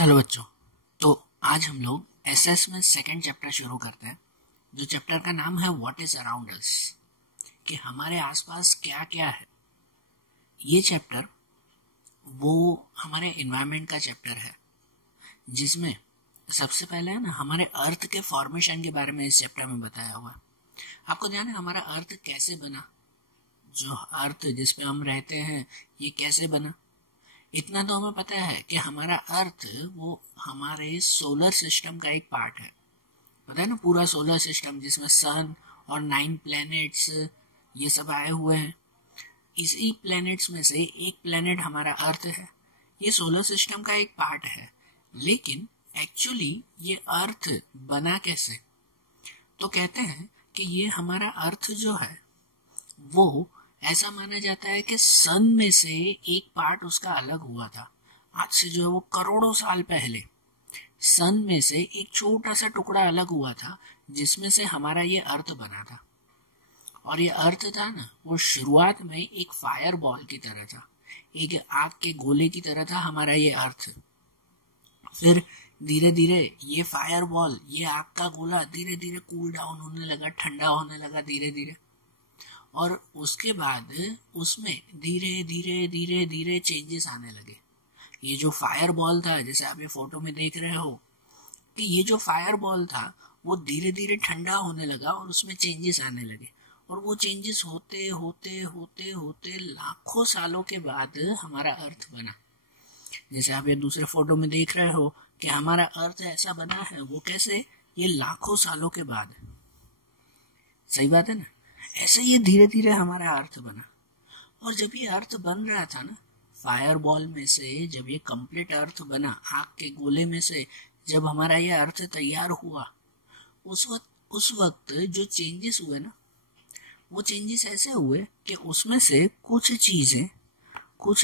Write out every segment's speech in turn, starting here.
चलो बच्चों, तो आज हम लोग एसएस में सेकंड चैप्टर शुरू करते हैं, जो चैप्टर का नाम है व्हाट इज अराउंड अस, कि हमारे आसपास क्या क्या है। ये चैप्टर वो हमारे एनवायरनमेंट का चैप्टर है, जिसमें सबसे पहले है ना हमारे अर्थ के फॉर्मेशन के बारे में इस चैप्टर में बताया हुआ है। आपको ध्यान है हमारा अर्थ कैसे बना, जो अर्थ जिसपे हम रहते हैं ये कैसे बना। इतना तो हमें पता है कि हमारा अर्थ वो हमारे सोलर सिस्टम का एक पार्ट है। पता है ना, पूरा सोलर सिस्टम जिसमें सन और 9 प्लैनेट्स ये सब आए हुए हैं। इसी प्लैनेट्स में से एक प्लैनेट हमारा अर्थ है। ये सोलर सिस्टम का एक पार्ट है, लेकिन एक्चुअली ये अर्थ बना कैसे? तो कहते हैं कि ये हमारा अर्थ जो है वो ऐसा माना जाता है कि सन में से एक पार्ट उसका अलग हुआ था। आज से जो है वो करोड़ों साल पहले सन में से एक छोटा सा टुकड़ा अलग हुआ था, जिसमें से हमारा ये अर्थ बना था। और ये अर्थ था ना, वो शुरुआत में एक फायर बॉल की तरह था, एक आग के गोले की तरह था हमारा ये अर्थ। फिर धीरे धीरे ये फायर बॉल, ये आग का गोला धीरे धीरे कूल डाउन होने लगा, ठंडा होने लगा धीरे धीरे। और उसके बाद उसमें धीरे धीरे धीरे धीरे चेंजेस आने लगे। ये जो फायर बॉल था, जैसे आप ये फोटो में देख रहे हो, कि ये जो फायर बॉल था वो धीरे धीरे ठंडा होने लगा और उसमें चेंजेस आने लगे। और वो चेंजेस होते होते होते होते लाखों सालों के बाद हमारा अर्थ बना। जैसे आप ये दूसरे फोटो में देख रहे हो कि हमारा अर्थ ऐसा बना है। वो कैसे? ये लाखों सालों के बाद। सही बात है ना? ऐसे ये धीरे धीरे हमारा अर्थ बना। और जब ये अर्थ बन रहा था ना, फायर बॉल में से जब ये कंप्लीट अर्थ बना, आग के गोले में से जब हमारा ये अर्थ तैयार हुआ, उस वक्त जो चेंजेस हुए ना, वो चेंजेस ऐसे हुए कि उसमें से कुछ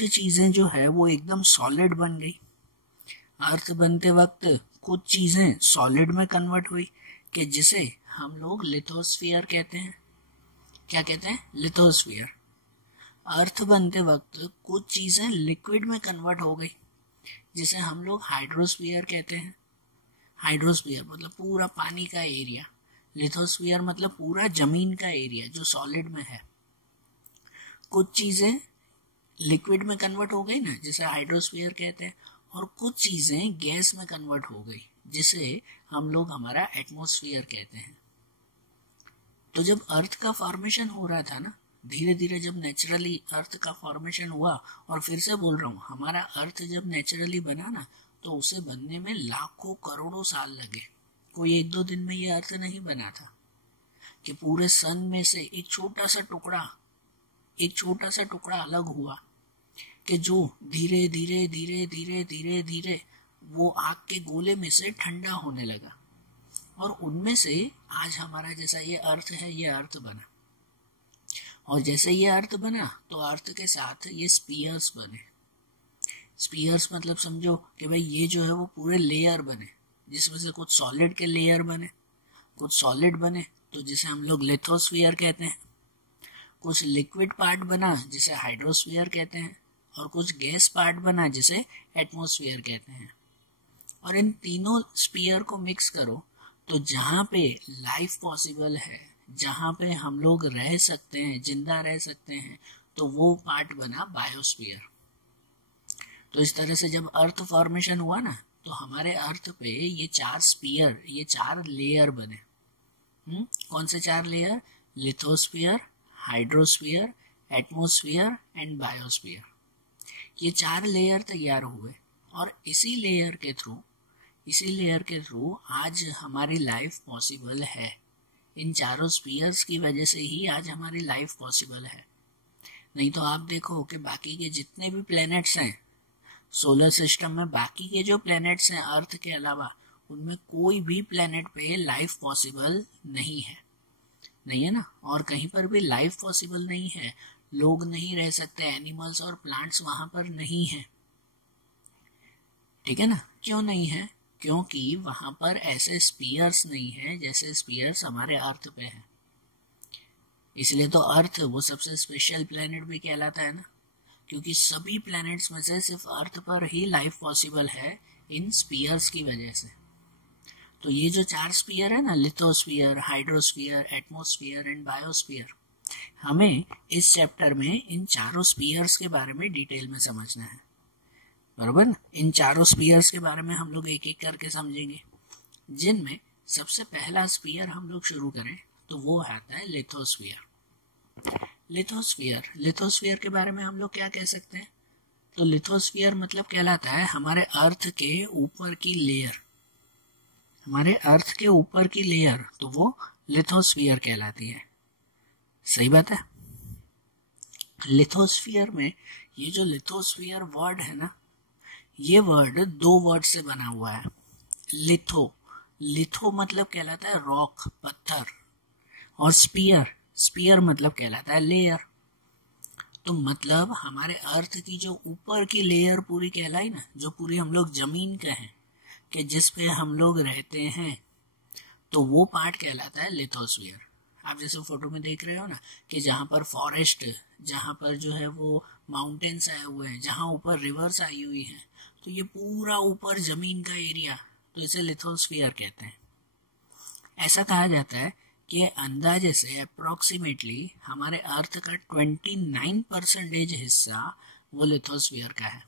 चीजें जो है वो एकदम सॉलिड बन गई। अर्थ बनते वक्त कुछ चीजें सॉलिड में कन्वर्ट हुई, कि जिसे हम लोग लिथोस्फीयर कहते हैं। क्या कहते हैं? लिथोस्फीयर। अर्थ बनते वक्त कुछ चीजें लिक्विड में कन्वर्ट हो गई, जिसे हम लोग हाइड्रोस्फीयर कहते हैं। हाइड्रोस्फीयर मतलब पूरा पानी का एरिया, लिथोस्फीयर मतलब पूरा जमीन का एरिया जो सॉलिड में है। कुछ चीजें लिक्विड में कन्वर्ट हो गई ना, जिसे हाइड्रोस्फीयर कहते हैं, और कुछ चीजें गैस में कन्वर्ट हो गई, जिसे हम लोग हमारा एटमॉस्फेयर कहते हैं। तो जब अर्थ का फॉर्मेशन हो रहा था ना, धीरे धीरे जब नेचुरली अर्थ का फॉर्मेशन हुआ, और फिर से बोल रहा हूँ, हमारा अर्थ जब नेचुरली बना ना, तो उसे बनने में लाखों करोड़ों साल लगे। कोई 1-2 दिन में ये अर्थ नहीं बना था, कि पूरे सन में से एक छोटा सा टुकड़ा अलग हुआ, कि जो धीरे धीरे धीरे धीरे धीरे धीरे वो आग के गोले में से ठंडा होने लगा। और उनमें से आज हमारा जैसा ये अर्थ है, ये अर्थ बना। और जैसे ये अर्थ बना, तो अर्थ के साथ ये स्पीयर्स बने। स्पीयर्स मतलब समझो कि भाई ये जो है वो पूरे लेयर बने, जिसमें से कुछ सॉलिड के लेयर बने, कुछ सॉलिड बने तो जिसे हम लोग लिथोस्फीयर कहते हैं, कुछ लिक्विड पार्ट बना जिसे हाइड्रोस्फीयर कहते हैं, और कुछ गैस पार्ट बना जिसे एटमॉस्फेयर कहते हैं। और इन तीनों स्पीयर को मिक्स करो, तो जहाँ पे लाइफ पॉसिबल है, जहाँ पे हम लोग रह सकते हैं, जिंदा रह सकते हैं, तो वो पार्ट बना बायोस्फीयर। तो इस तरह से जब अर्थ फॉर्मेशन हुआ ना, तो हमारे अर्थ पे ये 4 स्पीयर, ये 4 लेयर बने। कौन से 4 layer? Lithosphere, hydrosphere, atmosphere and biosphere. ये 4 लेयर तैयार हुए, और इसी लेयर के थ्रू आज हमारी लाइफ पॉसिबल है। इन चारों स्पीयर्स की वजह से ही आज हमारी लाइफ पॉसिबल है। नहीं तो आप देखो कि बाकी के जितने भी प्लैनेट्स हैं सोलर सिस्टम में, बाकी के जो प्लैनेट्स हैं अर्थ के अलावा, उनमें कोई भी प्लैनेट पे लाइफ पॉसिबल नहीं है ना। और कहीं पर भी लाइफ पॉसिबल नहीं है, लोग नहीं रह सकते, एनिमल्स और प्लांट्स वहां पर नहीं है। ठीक है ना? क्यों नहीं है? क्योंकि वहां पर ऐसे स्पीयर्स नहीं है जैसे स्पीयर्स हमारे अर्थ पे हैं। इसलिए तो अर्थ वो सबसे स्पेशल प्लेनेट भी कहलाता है ना, क्योंकि सभी प्लैनेट्स में से सिर्फ अर्थ पर ही लाइफ पॉसिबल है, इन स्पीयर्स की वजह से। तो ये जो 4 स्पीयर है ना, lithosphere, hydrosphere, atmosphere and biosphere, हमें इस चैप्टर में इन चारों स्पीयर्स के बारे में डिटेल में समझना है, बराबर। इन चारों स्पीयर्स के बारे में हम लोग एक एक करके समझेंगे, जिनमें सबसे पहला स्पीयर हम लोग शुरू करें तो वो आता है लिथोस्फीयर। लिथोस्फीयर के बारे में हम लोग क्या कह सकते हैं? तो लिथोस्फीयर मतलब कहलाता है हमारे अर्थ के ऊपर की लेयर, हमारे अर्थ के ऊपर की लेयर, तो वो लिथोस्फीयर कहलाती है। सही बात है। लिथोस्फीयर में ये जो लिथोस्फीयर वर्ड है ना, ये वर्ड 2 वर्ड से बना हुआ है। लिथो मतलब कहलाता है रॉक, पत्थर, और स्पीयर मतलब कहलाता है लेयर। तो मतलब हमारे अर्थ की जो ऊपर की लेयर पूरी कहलाई ना, जो पूरी हम लोग जमीन कहें कि जिस पे हम लोग रहते हैं, तो वो पार्ट कहलाता है लिथोस्फीयर। आप जैसे फोटो में देख रहे हो ना कि जहाँ पर फॉरेस्ट, जहाँ पर जो है वो माउंटेन्स आए हुए हैं, जहाँ ऊपर रिवर्स आई हुई है, तो ये पूरा ऊपर जमीन का एरिया, तो इसे लिथोस्फीयर कहते हैं। ऐसा कहा जाता है कि अंदाजे से अप्रोक्सीमेटली हमारे अर्थ का 29% हिस्सा वो लिथोस्फीयर का है।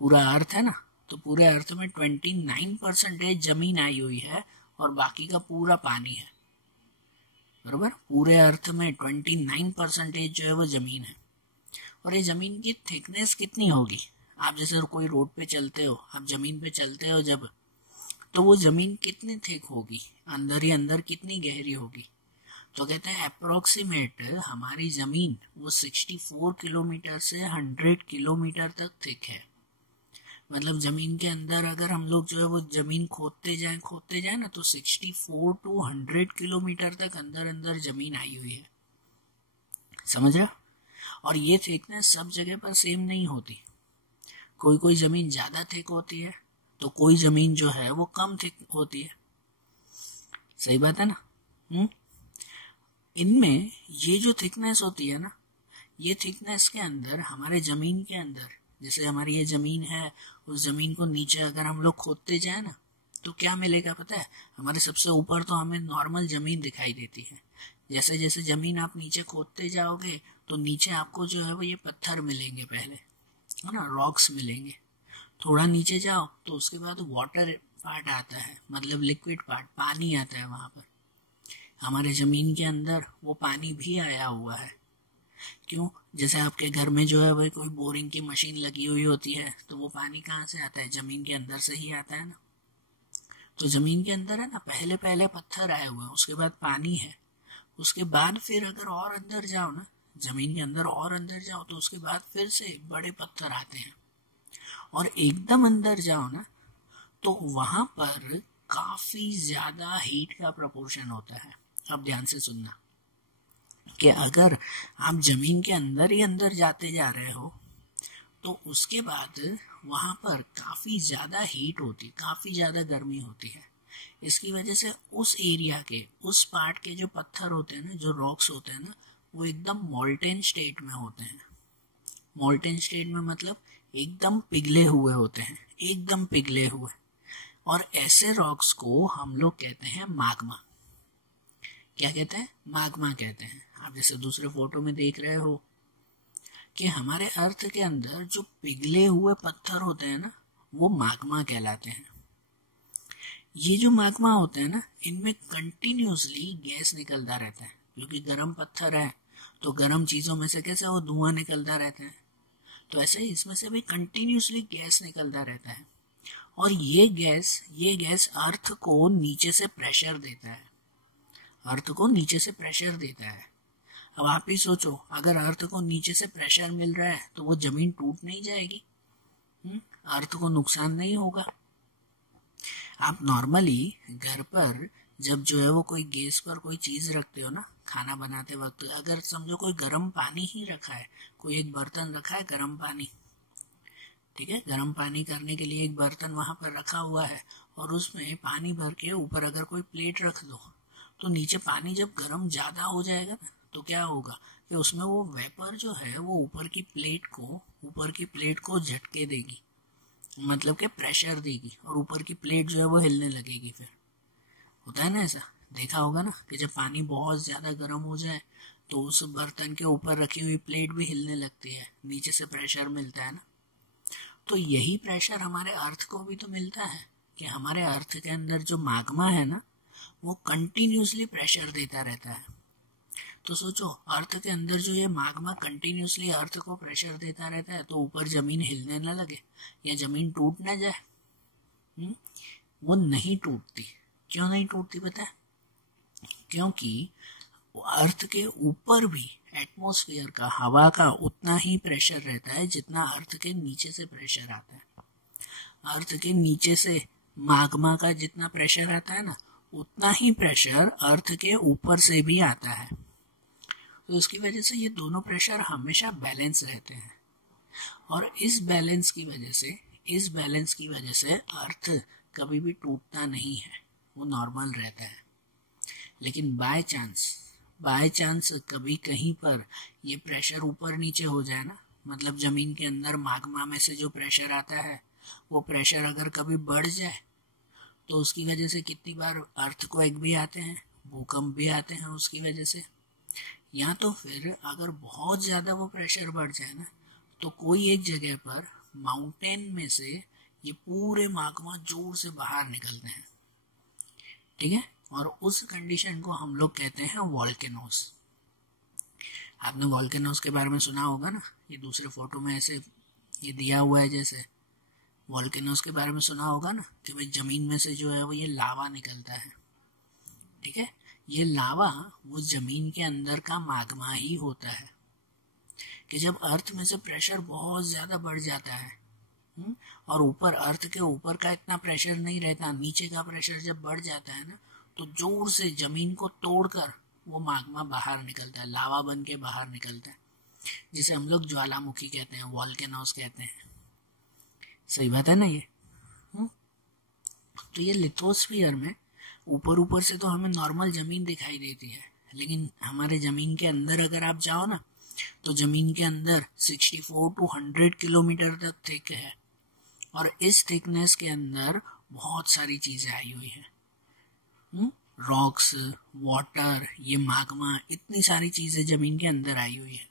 पूरा अर्थ है ना, तो पूरे अर्थ में 29% जमीन आई हुई है और बाकी का पूरा पानी है, बरोबर। पूरे अर्थ में 29% जो है वो जमीन है। और ये जमीन की थिकनेस कितनी होगी? आप जैसे कोई रोड पे चलते हो, आप जमीन पे चलते हो जब, तो वो जमीन कितनी थिक होगी, अंदर ही अंदर कितनी गहरी होगी? तो कहते हैं अप्रोक्सीमेट हमारी जमीन वो 64 किलोमीटर से 100 किलोमीटर तक थिक है। मतलब जमीन के अंदर अगर हम लोग जो है वो जमीन खोदते जाए ना, तो 64 to 100 किलोमीटर तक अंदर अंदर जमीन आई हुई है। समझ रहे? और ये थिकनेस सब जगह पर सेम नहीं होती। कोई कोई जमीन ज्यादा थिक होती है, तो कोई जमीन जो है वो कम थिक होती है। सही बात है ना? इनमें ये जो थिकनेस होती है ना, ये थिकनेस के अंदर हमारे जमीन के अंदर, जैसे हमारी ये जमीन है, उस जमीन को नीचे अगर हम लोग खोदते जाए ना, तो क्या मिलेगा पता है? हमारे सबसे ऊपर तो हमें नॉर्मल जमीन दिखाई देती है। जैसे जैसे जमीन आप नीचे खोदते जाओगे, तो नीचे आपको जो है वो ये पत्थर मिलेंगे, पहले है ना, रॉक्स मिलेंगे। थोड़ा नीचे जाओ तो उसके बाद वाटर पार्ट आता है, मतलब लिक्विड पार्ट, पानी आता है वहां पर। हमारे जमीन के अंदर वो पानी भी आया हुआ है। क्यों? जैसे आपके घर में जो है भाई कोई बोरिंग की मशीन लगी हुई होती है, तो वो पानी कहाँ से आता है? जमीन के अंदर से ही आता है ना। तो जमीन के अंदर है ना, पहले पहले पत्थर आए हुए हैं, उसके बाद पानी है, उसके बाद फिर अगर और अंदर जाओ ना, जमीन के अंदर और अंदर जाओ, तो उसके बाद फिर से बड़े पत्थर आते हैं। और एकदम अंदर जाओ ना, तो वहां पर काफी ज्यादा हीट का प्रोपोर्शन होता है। अब ध्यान से सुनना कि अगर आप जमीन के अंदर ही अंदर जाते जा रहे हो, तो उसके बाद वहां पर काफी ज्यादा हीट होती, काफी ज्यादा गर्मी होती है। इसकी वजह से उस एरिया के, उस पार्ट के जो पत्थर होते हैं ना, जो रॉक्स होते हैं ना, वो एकदम मोल्टेन स्टेट में होते हैं। मोल्टेन स्टेट में मतलब एकदम पिघले हुए होते हैं, एकदम पिघले हुए। और ऐसे रॉक्स को हम लोग कहते हैं मैग्मा। क्या कहते हैं? मैग्मा कहते हैं। आप जैसे दूसरे फोटो में देख रहे हो कि हमारे अर्थ के अंदर जो पिघले हुए पत्थर होते हैं ना, वो मैग्मा कहलाते हैं। ये जो मैग्मा होते हैं ना, इनमें कंटिन्यूसली गैस निकलता रहता है, क्योंकि गर्म पत्थर है, तो गर्म चीजों में से कैसे वो धुआं निकलता रहता है। तो ऐसे ही इसमें से भी कंटिन्यूसली गैस निकलता रहता है। और ये गैस अर्थ को नीचे से प्रेशर देता है, अर्थ को नीचे से प्रेशर देता है। अब आप ही सोचो, अगर अर्थ को नीचे से प्रेशर मिल रहा है, तो वो जमीन टूट नहीं जाएगी? अर्थ को नुकसान नहीं होगा? आप नॉर्मली घर पर जब जो है वो कोई गैस पर कोई चीज रखते हो ना, खाना बनाते वक्त, अगर समझो कोई गर्म पानी ही रखा है, कोई एक बर्तन रखा है गर्म पानी, ठीक है, गर्म पानी करने के लिए एक बर्तन वहां पर रखा हुआ है, और उसमें पानी भर के ऊपर अगर कोई प्लेट रख दो, तो नीचे पानी जब गर्म ज्यादा हो जाएगा ना, तो क्या होगा कि उसमें वो वेपर जो है वो ऊपर की प्लेट को झटके देगी, मतलब कि प्रेशर देगी और ऊपर की प्लेट जो है वो हिलने लगेगी। फिर होता है ना ऐसा, देखा होगा ना कि जब पानी बहुत ज़्यादा गर्म हो जाए तो उस बर्तन के ऊपर रखी हुई प्लेट भी हिलने लगती है, नीचे से प्रेशर मिलता है ना। तो यही प्रेशर हमारे अर्थ को भी तो मिलता है कि हमारे अर्थ के अंदर जो मैग्मा है ना वो कंटिन्यूसली प्रेशर देता रहता है। तो सोचो, अर्थ के अंदर जो ये मैग्मा कंटिन्यूसली अर्थ को प्रेशर देता रहता है तो ऊपर जमीन हिलने ना लगे या जमीन टूट ना जाए। वो नहीं टूटती। क्यों नहीं टूटती पता है? क्योंकि अर्थ के ऊपर भी एटमॉस्फेयर का, हवा का उतना ही प्रेशर रहता है जितना अर्थ के नीचे से प्रेशर आता है। अर्थ के नीचे से मैग्मा का जितना प्रेशर आता है ना उतना ही प्रेशर अर्थ के ऊपर से भी आता है। तो उसकी वजह से ये दोनों प्रेशर हमेशा बैलेंस रहते हैं और इस बैलेंस की वजह से अर्थ कभी भी टूटता नहीं है, वो नॉर्मल रहता है। लेकिन बाय चांस कभी कहीं पर ये प्रेशर ऊपर नीचे हो जाए ना, मतलब जमीन के अंदर मैग्मा में से जो प्रेशर आता है वो प्रेशर अगर कभी बढ़ जाए तो उसकी वजह से कितनी बार अर्थक्वेक भी आते हैं, भूकंप भी आते हैं उसकी वजह से। या तो फिर अगर बहुत ज़्यादा वो प्रेशर बढ़ जाए ना तो कोई एक जगह पर माउंटेन में से ये पूरे मैग्मा जोर से बाहर निकलते हैं, ठीक है। और उस कंडीशन को हम लोग कहते हैं वॉल्केनोस। आपने वॉल्केनोस के बारे में सुना होगा ना, ये दूसरे फोटो में ऐसे ये दिया हुआ है जैसे। वॉल्केनोस के बारे में सुना होगा ना कि भाई जमीन में से जो है वो ये लावा निकलता है, ठीक है। ये लावा वो जमीन के अंदर का मैग्मा ही होता है कि जब अर्थ में से प्रेशर बहुत ज़्यादा बढ़ जाता है और ऊपर अर्थ के ऊपर का इतना प्रेशर नहीं रहता, नीचे का प्रेशर जब बढ़ जाता है ना तो जोर से जमीन को तोड़कर वो मैग्मा बाहर निकलता है, लावा बन के बाहर निकलता है, जिसे हम लोग ज्वालामुखी कहते हैं, वॉल्केनोस कहते हैं। सही बात है ना ये। तो ये लिथोस्फीयर में ऊपर से तो हमें नॉर्मल जमीन दिखाई देती है, लेकिन हमारे जमीन के अंदर अगर आप जाओ ना तो जमीन के अंदर 64 to 100 किलोमीटर तक थिक है और इस थिकनेस के अंदर बहुत सारी चीजें आई हुई है। रॉक्स, वाटर, ये मैग्मा, इतनी सारी चीजें जमीन के अंदर आई हुई है।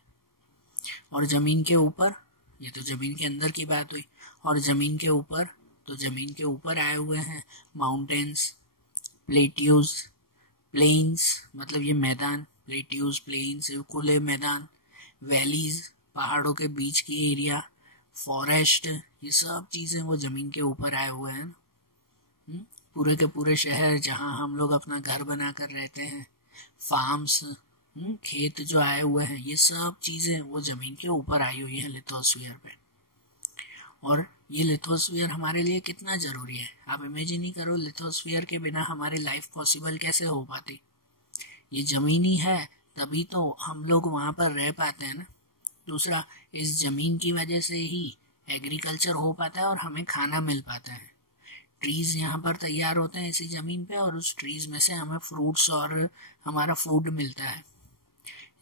और जमीन के ऊपर, ये तो जमीन के अंदर की बात हुई, और जमीन के ऊपर आए हुए हैं माउंटेन्स, प्लेट्यूज, प्लेन्स, मतलब ये मैदान, प्लेट्यूज, प्लेन्स, खुले मैदान, वैलीज, पहाड़ों के बीच की एरिया, फॉरेस्ट, ये सब चीजें वो जमीन के ऊपर आए हुए हैं। पूरे के पूरे शहर जहाँ हम लोग अपना घर बनाकर रहते हैं, फार्म्स, खेत जो आए हुए हैं, ये सब चीजें वो जमीन के ऊपर आई हुई है लिथोस्फीयर पे। और ये लिथोस्फीयर हमारे लिए कितना जरूरी है, आप इमेजिन ही करो, लिथोस्फीयर के बिना हमारी लाइफ पॉसिबल कैसे हो पाती। ये जमीन ही है तभी तो हम लोग वहां पर रह पाते हैं ना। दूसरा, इस जमीन की वजह से ही एग्रीकल्चर हो पाता है और हमें खाना मिल पाता है। ट्रीज यहाँ पर तैयार होते हैं इसी जमीन पे और उस ट्रीज में से हमें फ्रूट्स और हमारा फूड मिलता है।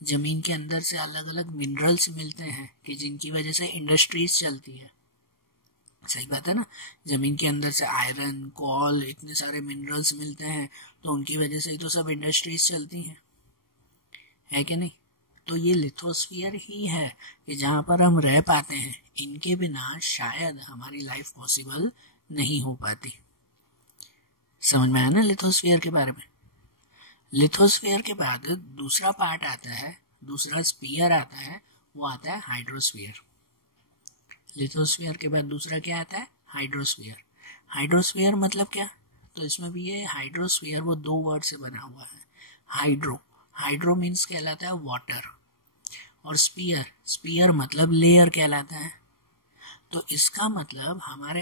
जमीन के अंदर से अलग अलग मिनरल्स मिलते हैं कि जिनकी वजह से इंडस्ट्रीज चलती है। सही बात है ना, जमीन के अंदर से आयरन, कोल, इतने सारे मिनरल्स मिलते हैं तो उनकी वजह से ही तो सब इंडस्ट्रीज चलती हैं, है कि नहीं। तो ये लिथोस्फीयर ही है कि जहाँ पर हम रह पाते हैं, इनके बिना शायद हमारी लाइफ पॉसिबल नहीं हो पाती। समझ में आया ना लिथोस्फीयर के बारे में। लिथोस्फीयर के बाद दूसरा पार्ट आता है, दूसरा स्फीयर आता है, वो आता है हाइड्रोस्फीयर। लिथोस्फीयर के बाद दूसरा क्या आता है? हाइड्रोस्फीयर। हाइड्रोस्फीयर मतलब क्या? तो इसमें भी ये हाइड्रोस्फीयर वो दो वर्ड से बना हुआ है। हाइड्रो मीन्स कहलाता है वाटर, और स्फीयर मतलब लेयर कहलाता है। तो इसका मतलब हमारे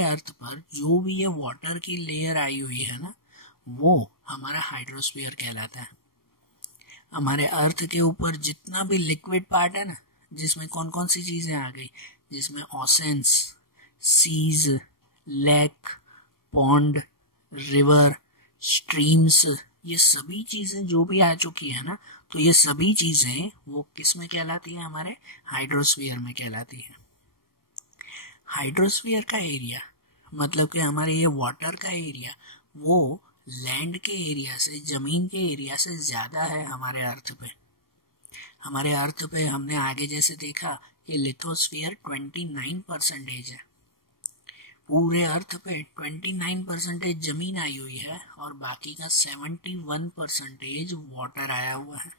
अर्थ पर जो भी ये वाटर की लेयर आई हुई है ना, वो हमारा हाइड्रोस्फीयर कहलाता है। हमारे अर्थ के ऊपर जितना भी लिक्विड पार्ट है ना, जिसमें कौन कौन सी चीजें आ गई, जिसमें oceans, seas, lake, pond, river, streams, ये सभी चीजें जो भी आ चुकी है ना, तो ये सभी चीजें वो किस में कहलाती है? हमारे हाइड्रोस्फीयर में कहलाती है। हाइड्रोस्फीयर का एरिया मतलब कि हमारे ये वाटर का एरिया वो लैंड के एरिया से, जमीन के एरिया से ज़्यादा है हमारे अर्थ पे। हमारे अर्थ पे हमने आगे जैसे देखा कि लिथोस्फीयर 29% है। पूरे अर्थ पे 29% जमीन आई हुई है और बाकी का 71% वाटर आया हुआ है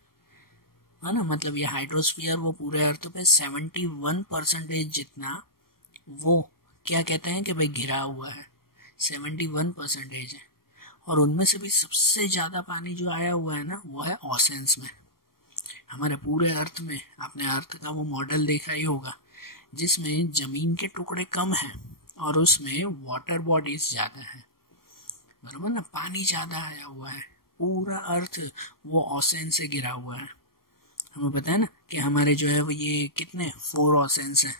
ना। मतलब ये हाइड्रोस्फीयर वो पूरे अर्थ पे 71% जितना वो क्या कहते हैं कि भाई घिरा हुआ है, 71% है। और उनमें से भी सबसे ज़्यादा पानी जो आया हुआ है ना वो है ओशंस में। हमारे पूरे अर्थ में आपने अर्थ का वो मॉडल देखा ही होगा जिसमें जमीन के टुकड़े कम हैं और उसमें वाटर बॉडीज ज़्यादा है, बराबर ना। पानी ज़्यादा आया हुआ है, पूरा अर्थ वो ओशन से गिरा हुआ है। हमें पता है ना कि हमारे जो है वो ये कितने 4 ओशंस हैं,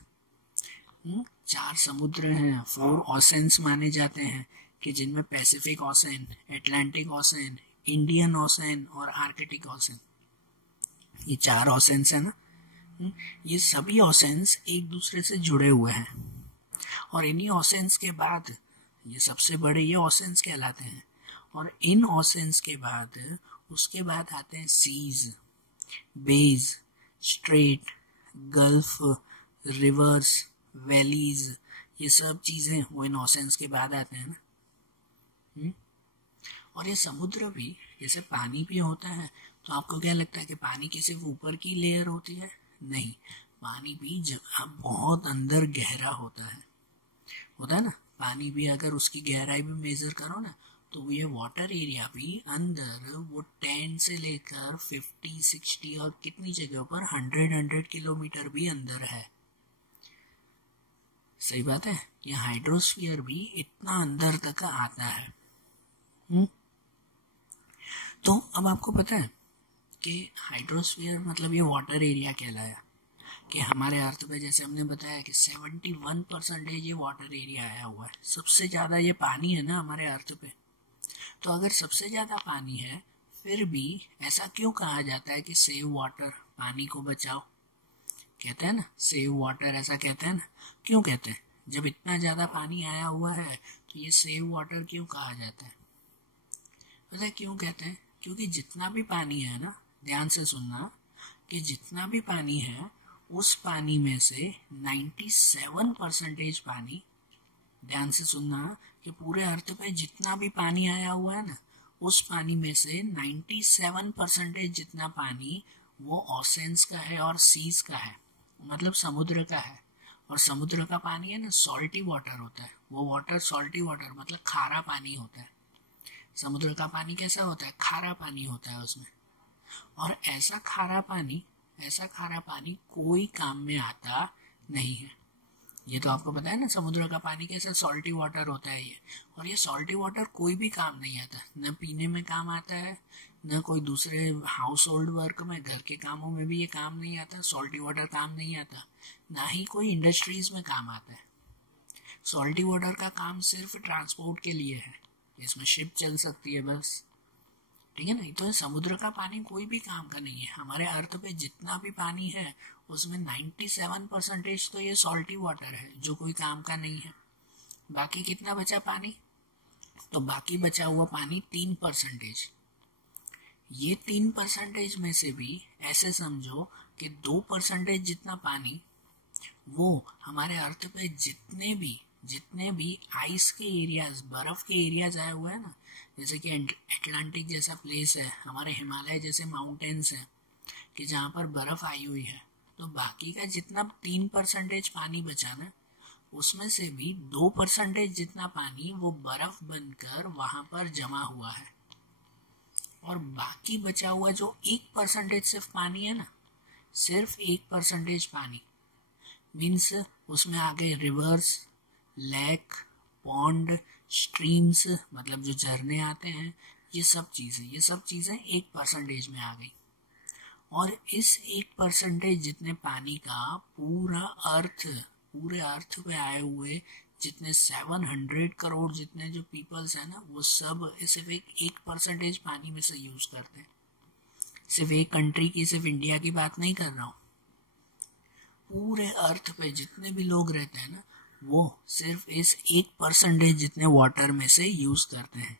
4 समुद्र हैं, 4 ओशंस माने जाते हैं कि जिनमें Pacific ocean, Atlantic ocean, Indian ocean और आर्कटिक ओशन, ये 4 ओशंस है ना। ये सभी ओशंस एक दूसरे से जुड़े हुए हैं और इन्हीं ओशंस के बाद ये सबसे बड़े ये ओशंस कहलाते हैं। और इन ओशंस के बाद उसके बाद आते हैं seas, bays, strait, gulf, rivers, valleys, ये सब चीज़ें वो इन ओशंस के बाद आते हैं ना। और ये समुद्र भी जैसे पानी भी होता है, तो आपको क्या लगता है कि पानी की सिर्फ ऊपर की लेयर होती है? नहीं, पानी भी जब बहुत अंदर गहरा होता है ना। पानी भी अगर उसकी गहराई भी मेजर करो ना तो ये वाटर एरिया भी अंदर वो 10 से लेकर 50, 60 और कितनी जगह पर 100 किलोमीटर भी अंदर है। सही बात है, ये हाइड्रोस्फीयर भी इतना अंदर तक आता है। तो अब आपको पता है कि हाइड्रोस्फीयर मतलब ये वाटर एरिया कहलाया कि हमारे अर्थ पे जैसे हमने बताया कि 71% ये वाटर एरिया आया हुआ है। सबसे ज़्यादा ये पानी है ना हमारे अर्थ पे। तो अगर सबसे ज़्यादा पानी है फिर भी ऐसा क्यों कहा जाता है कि सेव वाटर, पानी को बचाओ? कहते हैं ना सेव वाटर, ऐसा कहते हैं ना। क्यों कहते हैं? जब इतना ज़्यादा पानी आया हुआ है तो ये सेव वाटर क्यों कहा जाता है? पता है क्यों कहते हैं? क्योंकि जितना भी पानी है ना, ध्यान से सुनना, कि जितना भी पानी है उस पानी में से 97% पानी, ध्यान से सुनना, कि पूरे अर्थ पे जितना भी पानी आया हुआ है ना उस पानी में से 97% जितना पानी वो ओशंस का है और सीज का है, मतलब समुद्र का है। और समुद्र का पानी है ना सॉल्टी वाटर होता है, वो वाटर सॉल्टी वाटर मतलब खारा पानी होता है। समुद्र का पानी कैसा होता है? खारा पानी होता है उसमें। और ऐसा खारा पानी कोई काम में आता नहीं है। ये तो आपको पता है ना, समुद्र का पानी कैसा सॉल्टी वाटर होता है ये। और ये सॉल्टी वाटर कोई भी काम नहीं आता, न पीने में काम आता है, न कोई दूसरे हाउस होल्ड वर्क में, घर के कामों में भी ये काम नहीं आता। सॉल्टी वाटर काम नहीं आता, ना ही कोई इंडस्ट्रीज में काम आता है। सॉल्टी वाटर का काम सिर्फ ट्रांसपोर्ट के लिए है, इसमें शिप चल सकती है बस, ठीक है ना। तो समुद्र का पानी कोई भी काम का नहीं है। हमारे अर्थ पे जितना भी पानी है उसमें 97% तो ये सॉल्टी वाटर है जो कोई काम का नहीं है। बाकी कितना बचा पानी? तो बाकी बचा हुआ पानी 3%। ये 3% में से भी ऐसे समझो कि 2% जितना पानी वो हमारे अर्थ पे जितने भी आइस के एरियाज, बर्फ के एरियाज आए हुए हैं ना, जैसे कि अटलांटिक जैसा प्लेस है, हमारे हिमालय जैसे माउंटेन्स हैं कि जहाँ पर बर्फ आई हुई है, तो बाकी का जितना 3% पानी बचा ना उसमें से भी 2% जितना पानी वो बर्फ बनकर वहां पर जमा हुआ है। और बाकी बचा हुआ जो 1% सिर्फ पानी है ना, सिर्फ 1% पानी, मीन्स उसमें आ गए रिवर्स, लेक, पॉन्ड, स्ट्रीम्स, मतलब जो झरने आते हैं, ये सब चीज़ें 1% में आ गई। और इस 1% जितने पानी का पूरे अर्थ पे आए हुए जितने 700 करोड़ जितने जो पीपल्स हैं ना, वो सब सिर्फ 1% पानी में से यूज करते हैं। सिर्फ एक कंट्री की, सिर्फ इंडिया की बात नहीं कर रहा हूँ। पूरे अर्थ पे जितने भी लोग रहते हैं ना, वो सिर्फ इस 1% जितने वाटर में से यूज करते हैं।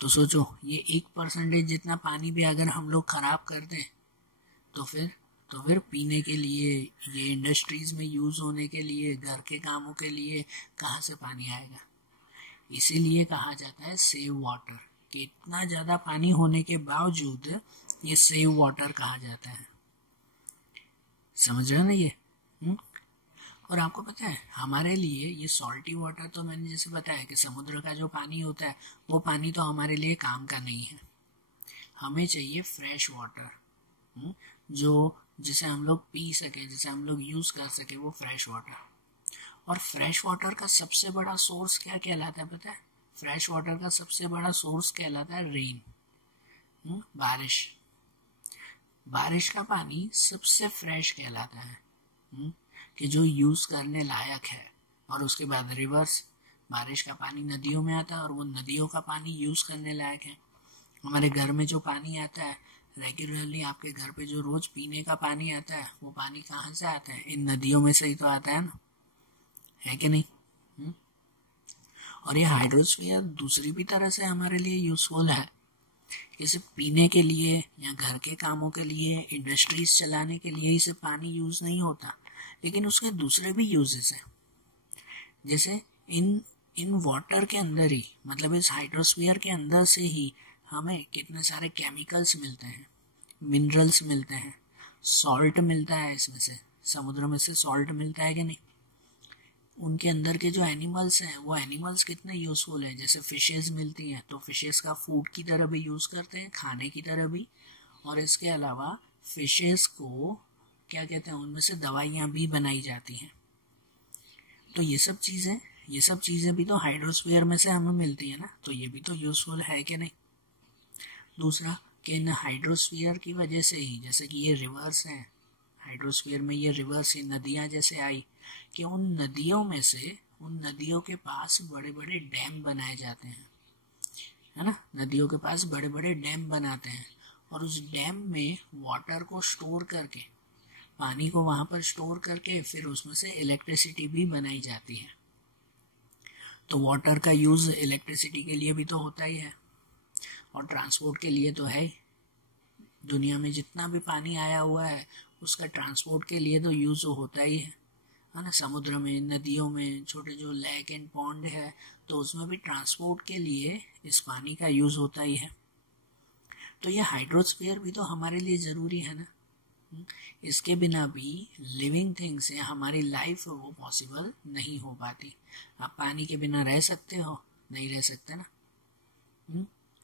तो सोचो, ये 1% जितना पानी भी अगर हम लोग खराब कर दें तो फिर पीने के लिए, ये इंडस्ट्रीज में यूज होने के लिए, घर के कामों के लिए कहाँ से पानी आएगा। इसीलिए कहा जाता है सेव वाटर, कि इतना ज्यादा पानी होने के बावजूद ये सेव वाटर कहा जाता है। समझ रहे हो ना ये? और आपको पता है हमारे लिए ये सॉल्टी वाटर, तो मैंने जैसे बताया कि समुद्र का जो पानी होता है वो पानी तो हमारे लिए काम का नहीं है। हमें चाहिए फ्रेश वाटर, जिसे हम लोग पी सके, जिसे हम लोग यूज कर सके, वो फ्रेश वाटर। और फ्रेश वाटर का सबसे बड़ा सोर्स क्या कहलाता है पता है? फ्रेश वाटर का सबसे बड़ा सोर्स कहलाता है रेन, बारिश। बारिश का पानी सबसे फ्रेश कहलाता है, कि जो यूज करने लायक है। और उसके बाद रिवर्स, बारिश का पानी नदियों में आता है और वो नदियों का पानी यूज करने लायक है। हमारे घर में जो पानी आता है रेगुलरली, आपके घर पे जो रोज पीने का पानी आता है, वो पानी कहाँ से आता है? इन नदियों में से ही तो आता है ना, है कि नहीं? और ये हाइड्रोस्फीयर दूसरी भी तरह से हमारे लिए यूजफुल है। इसे पीने के लिए या घर के कामों के लिए, इंडस्ट्रीज चलाने के लिए इसे पानी यूज नहीं होता, लेकिन उसके दूसरे भी यूजेस हैं। जैसे इन वाटर के अंदर ही, मतलब इस हाइड्रोस्फीयर के अंदर से ही हमें कितने सारे केमिकल्स मिलते हैं, मिनरल्स मिलते हैं, सॉल्ट मिलता है। इसमें से समुद्र में से सॉल्ट मिलता है कि नहीं? उनके अंदर के जो एनिमल्स हैं, वो एनिमल्स कितने यूजफुल हैं। जैसे फिशेस मिलती हैं, तो फिशेस का फूड की तरह भी यूज करते हैं, खाने की तरह भी। और इसके अलावा फिशेस को क्या कहते हैं, उनमें से दवाइयाँ भी बनाई जाती हैं। तो ये सब चीजें भी तो हाइड्रोस्फीयर में से हमें मिलती है ना, तो ये भी तो यूजफुल है कि नहीं? दूसरा कि इन हाइड्रोस्फीयर की वजह से ही, जैसे कि ये रिवर्स हैं, हाइड्रोस्फीयर में ये रिवर्स नदियाँ जैसे आई, कि उन नदियों में से, उन नदियों के पास बड़े बड़े डैम बनाए जाते हैं, है ना? नदियों के पास बड़े बड़े डैम बनाते हैं, और उस डैम में वाटर को स्टोर करके, पानी को वहां पर स्टोर करके, फिर उसमें से इलेक्ट्रिसिटी भी बनाई जाती है। तो वाटर का यूज इलेक्ट्रिसिटी के लिए भी तो होता ही है, और ट्रांसपोर्ट के लिए तो है। दुनिया में जितना भी पानी आया हुआ है उसका ट्रांसपोर्ट के लिए तो यूज होता ही है ना? समुद्र में, नदियों में, छोटे जो लेक एंड पॉन्ड है, तो उसमें भी ट्रांसपोर्ट के लिए इस पानी का यूज होता ही है। तो ये हाइड्रोस्फीयर भी तो हमारे लिए जरूरी है ना। इसके बिना भी लिविंग थिंग्स या हमारी लाइफ वो पॉसिबल नहीं हो पाती। आप पानी के बिना रह सकते हो? नहीं रह सकते ना।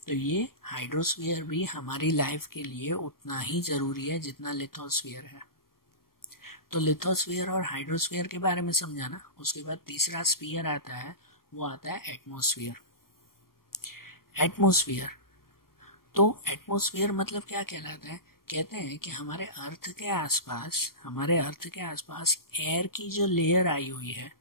तो ये हाइड्रोस्फीयर भी हमारी लाइफ के लिए उतना ही जरूरी है जितना लिथोस्फीयर है। तो लिथोस्फीयर और हाइड्रोस्फीयर के बारे में समझा ना। उसके बाद तीसरा स्फीयर आता है, वो आता है एटमॉस्फेयर। एटमॉस्फेयर, तो एटमॉस्फेयर मतलब क्या कहलाता है? कहते हैं कि हमारे अर्थ के आसपास एयर की जो लेयर आई हुई है,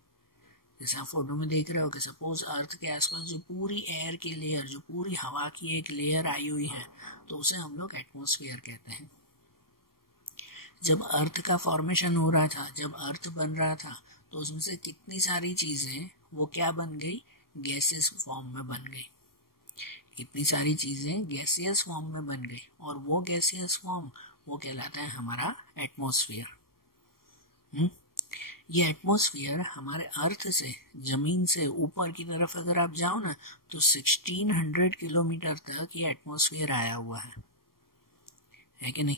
जैसे आप फोटो में देख रहे हो कि सपोज अर्थ के आसपास जो पूरी एयर की लेयर, जो पूरी हवा की एक लेयर आई हुई है, तो उसे हम लोग एटमॉस्फेयर कहते हैं। जब अर्थ का फॉर्मेशन हो रहा था, जब अर्थ बन रहा था, तो उसमें से कितनी सारी चीजें वो क्या बन गई? गैसेस फॉर्म में बन गई। इतनी सारी चीजें गैसियस फॉर्म में बन गई, और वो गैसियस फॉर्म वो कहलाता है हमारा एटमॉस्फेयर। ये एटमॉस्फेयर हमारे अर्थ से, जमीन से ऊपर की तरफ अगर आप जाओ ना, तो 1600 किलोमीटर तक ये एटमॉस्फेयर आया हुआ है कि नहीं?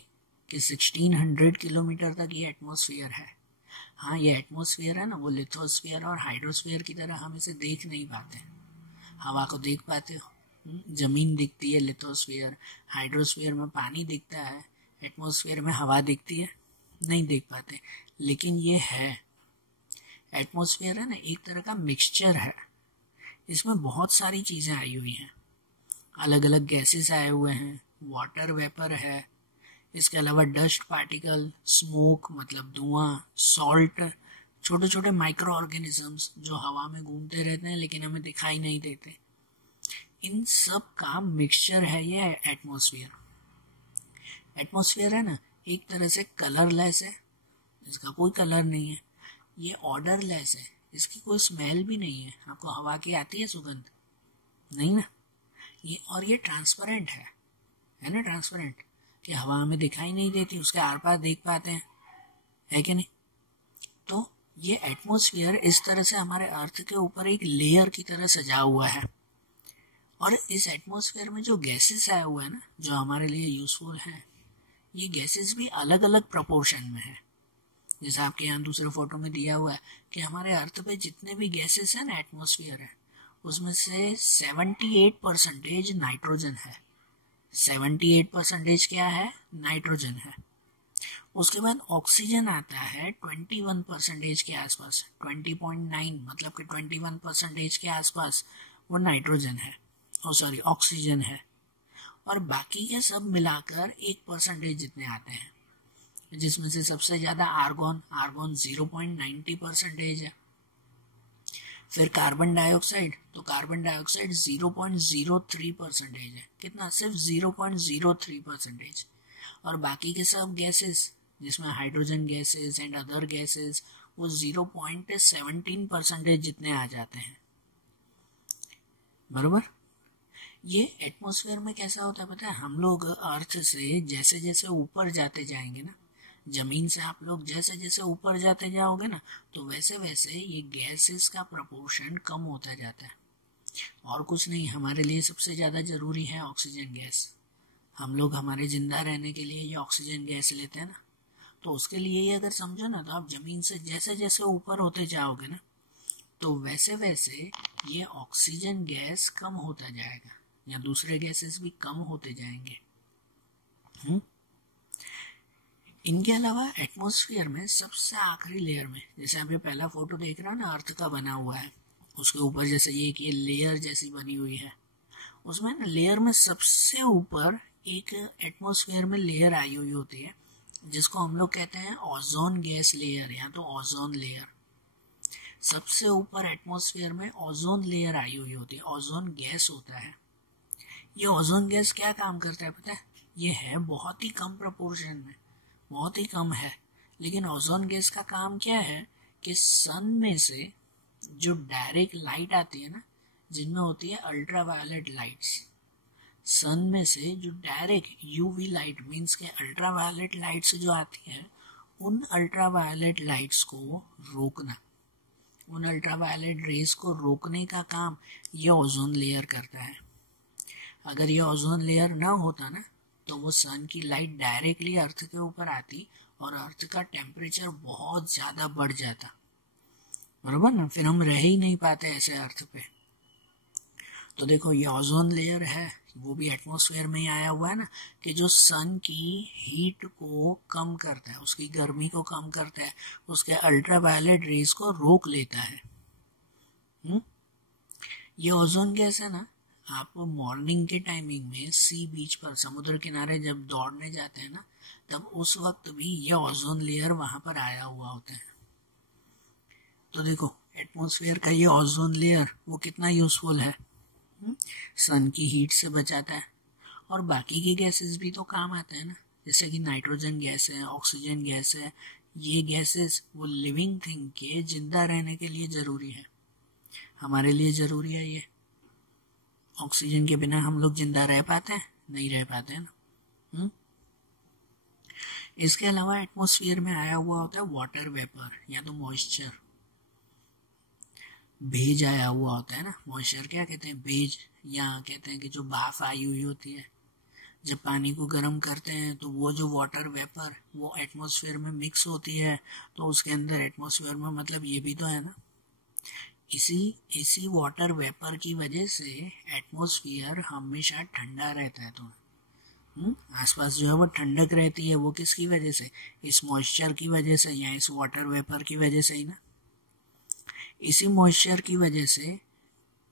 कि 1600 किलोमीटर तक ये एटमॉस्फेयर है। हाँ, ये एटमॉस्फेयर है ना, वो लिथोस्फीयर और हाइड्रोस्फीयर की तरह हम इसे देख नहीं पाते। हवा को देख पाते हो, जमीन दिखती है लिथोस्फीयर, हाइड्रोस्फीयर में पानी दिखता है, एटमॉस्फेयर में हवा दिखती है, नहीं देख पाते। लेकिन ये है, एटमॉस्फेयर है ना, एक तरह का मिक्सचर है। इसमें बहुत सारी चीजें आई हुई हैं, अलग अलग गैसेस आए हुए हैं, वाटर वेपर है, इसके अलावा डस्ट पार्टिकल, स्मोक मतलब धुआं, सॉल्ट, छोटे छोटे माइक्रो ऑर्गेनिजम्स जो हवा में घूमते रहते हैं लेकिन हमें दिखाई नहीं देते। इन सब का मिक्सचर है ये एटमॉस्फेयर। एटमॉस्फेयर है ना, एक तरह से कलरलेस है, इसका कोई कलर नहीं है, ये ऑर्डरलेस है, इसकी कोई स्मेल भी नहीं है। आपको हवा की आती है सुगंध? नहीं ना। और ये ट्रांसपेरेंट है ना, ट्रांसपेरेंट, कि हवा हमें दिखाई नहीं देती, उसके आर पार देख पाते हैं, है कि नहीं। तो ये एटमॉस्फेयर इस तरह से हमारे अर्थ के ऊपर एक लेयर की तरह सजा हुआ है। और इस एटमॉस्फेयर में जो गैसेस आए हुए हैं ना, जो हमारे लिए यूजफुल हैं, ये गैसेस भी अलग अलग प्रपोर्शन में है। जैसे आपके यहाँ दूसरे फोटो में दिया हुआ है कि हमारे अर्थ पे जितने भी गैसेस हैं ना, एटमॉस्फेयर है, उसमें से 78% नाइट्रोजन है। 78% क्या है? नाइट्रोजन है। उसके बाद ऑक्सीजन आता है 21% के आसपास, 20.9, मतलब कि 21% के आसपास वो नाइट्रोजन है, सॉरी ऑक्सीजन है। और बाकी के सब मिलाकर 1% जितने आते हैं, जिसमें से सबसे ज्यादा आर्गोन 0.90% है। फिर कार्बन डाइऑक्साइड, तो कार्बन डाइऑक्साइड 0.03% है। कितना? सिर्फ 0.03%। और बाकी के सब गैसेस, जिसमें hydrogen gases and other gases, वो 0.17% जितने आ जाते हैं, बरोबर। ये एटमॉस्फेयर में कैसा होता है पता है? हम लोग अर्थ से जैसे जैसे ऊपर जाते जाएंगे ना, जमीन से आप लोग जैसे जैसे ऊपर जाते जाओगे ना, तो वैसे वैसे ये गैसेस का प्रपोर्शन कम होता जाता है। और कुछ नहीं, हमारे लिए सबसे ज़्यादा ज़रूरी है ऑक्सीजन गैस। हम लोग हमारे जिंदा रहने के लिए ये ऑक्सीजन गैस लेते हैं ना, तो उसके लिए ये अगर समझो ना, तो आप जमीन से जैसे जैसे ऊपर होते जाओगे ना, तो वैसे वैसे ये ऑक्सीजन गैस कम होता जाएगा, या दूसरे गैसेस भी कम होते जाएंगे। इनके अलावा एटमॉस्फेयर में सबसे आखिरी लेयर में, जैसे आप ये पहला फोटो देख रहे हो ना, अर्थ का बना हुआ है, उसके ऊपर जैसे ये लेयर जैसी बनी हुई है, उसमें ना लेयर में सबसे ऊपर एक एटमॉस्फेयर में लेयर आई हुई होती है, जिसको हम लोग कहते हैं ओजोन गैस लेयर, या तो ओजोन लेयर। सबसे ऊपर एटमॉस्फेयर में ओजोन लेयर आई हुई होती है, ओजोन गैस होता है। ये ओजोन गैस क्या काम करता है पता है? ये है बहुत ही कम प्रोपोर्शन में, बहुत ही कम है, लेकिन ओजोन गैस का काम क्या है कि सन में से जो डायरेक्ट लाइट आती है ना, जिनमें होती है अल्ट्रावायलेट लाइट्स, सन में से जो डायरेक्ट यूवी लाइट मींस के अल्ट्रावायलेट लाइट्स जो आती है, उन अल्ट्रावायलेट लाइट्स को रोकना, उन अल्ट्रावायलेट रेस को रोकने का काम ये ओजोन लेयर करता है। अगर ये ओजोन लेयर ना होता ना, तो वो सन की लाइट डायरेक्टली अर्थ के ऊपर आती और अर्थ का टेम्परेचर बहुत ज़्यादा बढ़ जाता, बरोबर ना। फिर हम रह ही नहीं पाते ऐसे अर्थ पे। तो देखो ये ओजोन लेयर है, वो भी एटमॉस्फेयर में ही आया हुआ है ना, कि जो सन की हीट को कम करता है, उसकी गर्मी को कम करता है, उसके अल्ट्रावायलेट रेस को रोक लेता है। ये ओजोन गैस है ना, आप मॉर्निंग के टाइमिंग में सी बीच पर, समुद्र किनारे जब दौड़ने जाते हैं ना, तब उस वक्त भी ये ओजोन लेयर वहां पर आया हुआ होता है। तो देखो एटमॉस्फेयर का ये ओजोन लेयर वो कितना यूजफुल है, सन की हीट से बचाता है। और बाकी के गैसेस भी तो काम आते हैं ना, जैसे कि नाइट्रोजन गैस है, ऑक्सीजन गैस है। ये गैसेस वो लिविंग थिंग के जिंदा रहने के लिए जरूरी है, हमारे लिए जरूरी है। ये ऑक्सीजन के बिना हम लोग जिंदा रह पाते हैं? नहीं रह पाते हैं ना। इसके अलावा एटमॉस्फेयर में आया हुआ होता है वाटर वेपर, या तो मॉइस्चर, भेज आया हुआ होता है ना। मॉइस्चर क्या कहते हैं? भेज, या कहते हैं कि जो भाप आई हुई होती है, जब पानी को गर्म करते हैं तो वो जो वाटर वेपर वो एटमॉस्फेयर में मिक्स होती है, तो उसके अंदर एटमॉस्फेयर में, मतलब ये भी तो है ना। इसी वाटर वेपर की वजह से एटमॉस्फेयर हमेशा ठंडा रहता है। तो आसपास जो है वो ठंडक रहती है, वो किसकी वजह से? इस मॉइस्चर की वजह से, या इस वाटर वेपर की वजह से ही ना। इसी मॉइस्चर की वजह से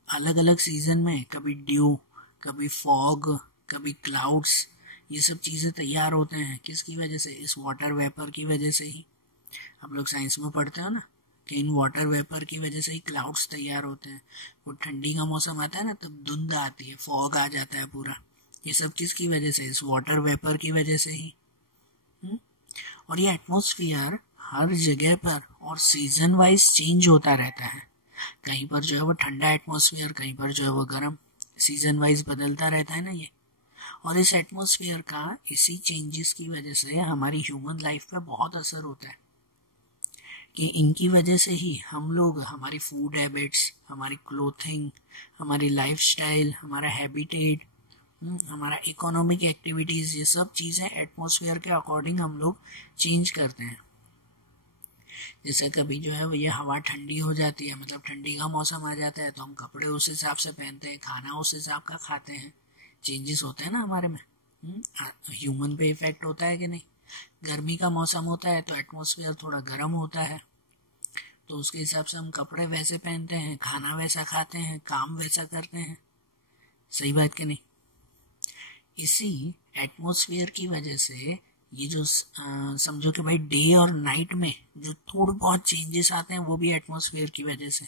अलग अलग सीजन में कभी ड्यू, कभी फॉग, कभी क्लाउड्स, ये सब चीज़ें तैयार होते हैं। किसकी वजह से? इस वाटर वेपर की वजह से ही। आप लोग साइंस में पढ़ते हो ना कि इन वाटर वेपर की वजह से ही क्लाउड्स तैयार होते हैं। वो ठंडी का मौसम आता है ना, तब धुंध आती है, फॉग आ जाता है पूरा। ये सब किसकी वजह से? इस वाटर वेपर की वजह से ही। और ये एटमॉस्फेयर हर जगह पर और सीजन वाइज चेंज होता रहता है। कहीं पर जो है वो ठंडा एटमॉस्फेयर, कहीं पर जो है वो गर्म, सीजन वाइज बदलता रहता है ना ये। और इस एटमॉस्फेयर का इसी चेंजेस की वजह से हमारी ह्यूमन लाइफ पे बहुत असर होता है, कि इनकी वजह से ही हम लोग, हमारी फूड हैबिट्स, हमारी क्लोथिंग, हमारी लाइफस्टाइल, हमारा हैबिटेट, हमारा इकोनॉमिक एक्टिविटीज़, ये सब चीज़ें एटमॉस्फेयर के अकॉर्डिंग हम लोग चेंज करते हैं। जैसे कभी जो है वो ये हवा ठंडी हो जाती है, मतलब ठंडी का मौसम आ जाता है, तो हम कपड़े उस हिसाब से पहनते हैं, खाना उस हिसाब का खाते हैं। चेंजेस होते हैं ना हमारे में। ह्यूमन पे इफेक्ट होता है कि नहीं। गर्मी का मौसम होता है तो एटमॉस्फेयर थोड़ा गर्म होता है, तो उसके हिसाब से हम कपड़े वैसे पहनते हैं, खाना वैसा खाते हैं, काम वैसा करते हैं। सही बात कि नहीं। इसी एटमॉस्फेयर की वजह से ये जो समझो कि भाई डे और नाइट में जो थोड़े बहुत चेंजेस आते हैं, वो भी एटमॉस्फेयर की वजह से।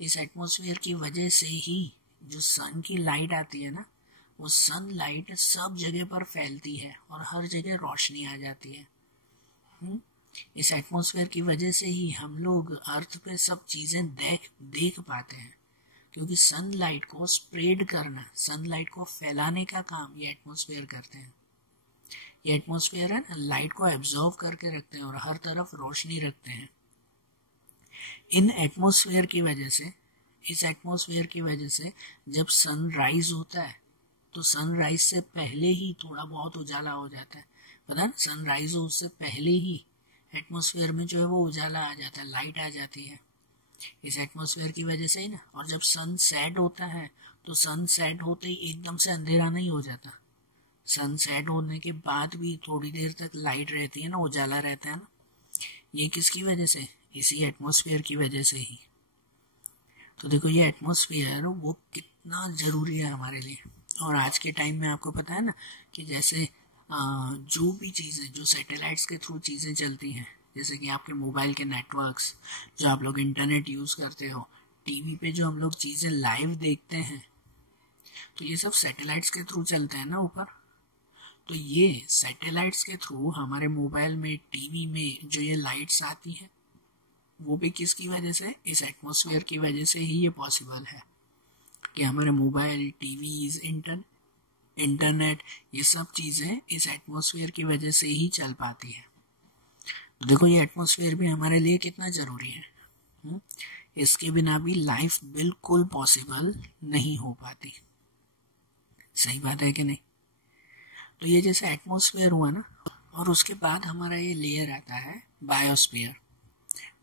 इस एटमॉस्फेयर की वजह से ही जो सन की लाइट आती है ना, वो सन लाइट सब जगह पर फैलती है और हर जगह रोशनी आ जाती है। इस एटमॉस्फेयर की वजह से ही हम लोग अर्थ पे सब चीजें देख पाते हैं, क्योंकि सनलाइट को स्प्रेड करना, सनलाइट को फैलाने का काम ये एटमॉस्फेयर करते हैं। ये एटमॉस्फेयर है ना, लाइट को एब्जॉर्व करके रखते हैं और हर तरफ रोशनी रखते हैं। इन एटमॉस्फेयर की वजह से, इस एटमॉस्फेयर की वजह से जब सनराइज होता है तो सनराइज से पहले ही थोड़ा बहुत उजाला हो जाता है। पता ना, सनराइज हो उससे पहले ही एटमॉस्फेयर में जो है वो उजाला आ जाता है, लाइट आ जाती है, इस एटमॉस्फेयर की वजह से ही ना। और जब सन सेट होता है तो सन सेट होते ही एकदम से अंधेरा नहीं हो जाता। सन सेट होने के बाद भी थोड़ी देर तक लाइट रहती है ना, उजाला रहता है ना। ये किसकी वजह से? इसी एटमॉस्फेयर की वजह से ही। तो देखो ये एटमॉस्फेयर वो कितना जरूरी है हमारे लिए। और आज के टाइम में आपको पता है ना कि जैसे जो भी चीज़ें, जो सैटेलाइट्स के थ्रू चीज़ें चलती हैं, जैसे कि आपके मोबाइल के नेटवर्क्स, जो आप लोग इंटरनेट यूज़ करते हो, टीवी पे जो हम लोग चीज़ें लाइव देखते हैं, तो ये सब सैटेलाइट्स के थ्रू चलते हैं ना ऊपर। तो ये सैटेलाइट्स के थ्रू हमारे मोबाइल में, टीवी में जो ये लाइट्स आती हैं, वो भी किसकी वजह से? इस एटमॉस्फेयर की वजह से ही ये पॉसिबल है कि हमारे मोबाइल, टीवीज, इंटरनेट, ये सब चीज़ें इस एटमॉस्फेयर की वजह से ही चल पाती है। तो देखो ये एटमॉस्फेयर भी हमारे लिए कितना ज़रूरी है। इसके बिना भी लाइफ बिल्कुल पॉसिबल नहीं हो पाती। सही बात है कि नहीं। तो ये जैसे एटमॉस्फेयर हुआ ना, और उसके बाद हमारा ये लेयर आता है बायोस्फीयर।